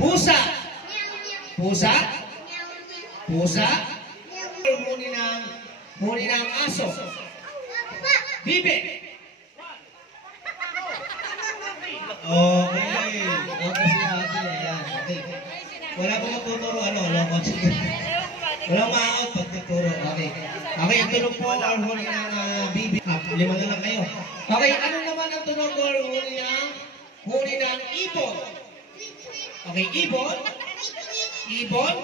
Pusa. Pusa. Pusa. Huni ng aso. Bibi. Okay. Okay si ate. Ayan. Okay. Wala po magtuturo. Lokot. Walang ma-out pag tuturo. Okay. Okay, ang tunog po or huni ng bibi. 5 na lang kayo. Okay, ano naman ang tunog or huni ng ibon? Okay, ibon. Ibon.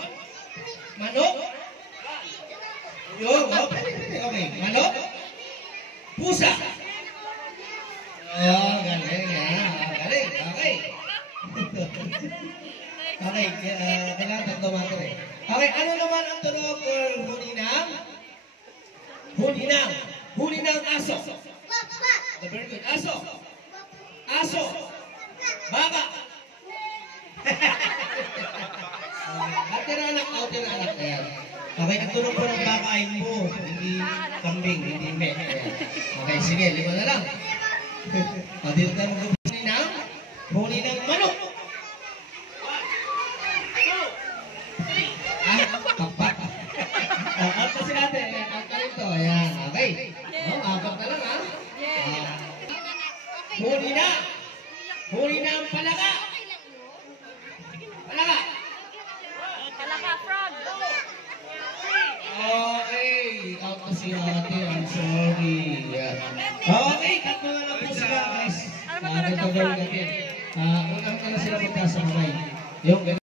Manok. Yun, pwede. Okay, manok. Pusa. Oh, galing. Galing, okay. Okay, kailangan tatlo matter eh. Okay, ano naman ang tunog or huni ng aso? Very good. Aso. Aso. Baka. Outer anak. Ayan. Okay, ang tunog po ng baka ay mo, hindi kambing, hindi me. Okay, sige, 5 na lang. Dito tayo huni ng manok. Kapat. Out kasi natin. Out na rin to. Ayan, okay. 4 na lang ha. Huni ng palaka. Palaka. Palaka frog. Okay. Out na si ate. I'm sorry. Okay, 3 na lang po sila guys. Ganito gawin natin. Unang ka na sila magkasamay. Yung